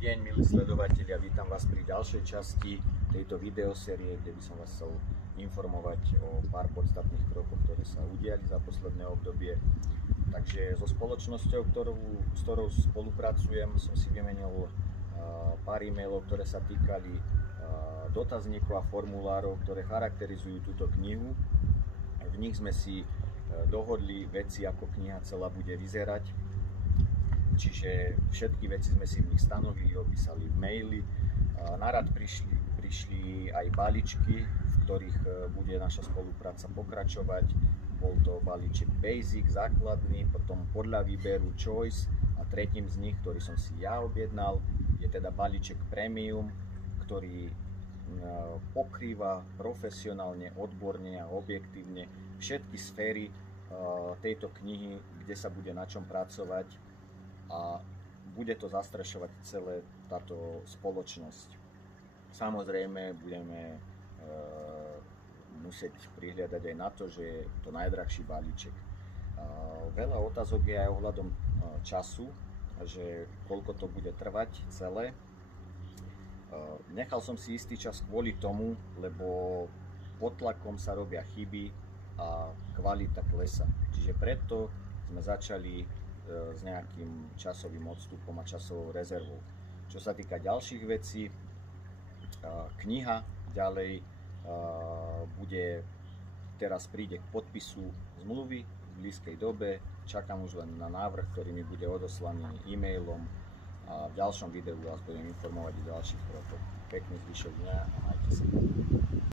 deň, milí sledovatelia, vítam vás pri ďalšej časti tejto videosérie, kde by som vás chcel informovať o pár podstatných krokoch, ktoré sa udiali za posledné obdobie. Takže so spoločnosťou, s ktorou spolupracujem, som si vymenil pár e-mailov, ktoré sa týkali dotazníkov a formulárov, ktoré charakterizujú túto knihu. V nich sme si dohodli veci, ako kniha celá bude vyzerať. Čiže všetky veci sme si v nich stanovili, opísali v maili. Na rad prišli aj balíčky, v ktorých bude naša spolupráca pokračovať. Bol to balíček Basic, základný, potom podľa výberu Choice a tretím z nich, ktorý som si ja objednal, je teda balíček Premium, ktorý pokrýva profesionálne, odborne a objektívne všetky sféry tejto knihy, kde sa bude na čom pracovať, a bude to zastrešovať celé táto spoločnosť. Samozrejme budeme musieť prihliadať aj na to, že je to najdrahší balíček. Veľa otázok je aj ohľadom času, že koľko to bude trvať celé. Nechal som si istý čas kvôli tomu, lebo pod tlakom sa robia chyby a kvalita klesa. Čiže preto sme začali s nejakým časovým odstupom a časovou rezervou. Čo sa týka ďalších vecí, kniha ďalej teraz príde k podpisu zmluvy v blízkej dobe. Čakám už len na návrh, ktorý mi bude odoslaný e-mailom, a v ďalšom videu vás budem informovať o ďalších krokoch. Pekný zvyšok dňa a majte sa.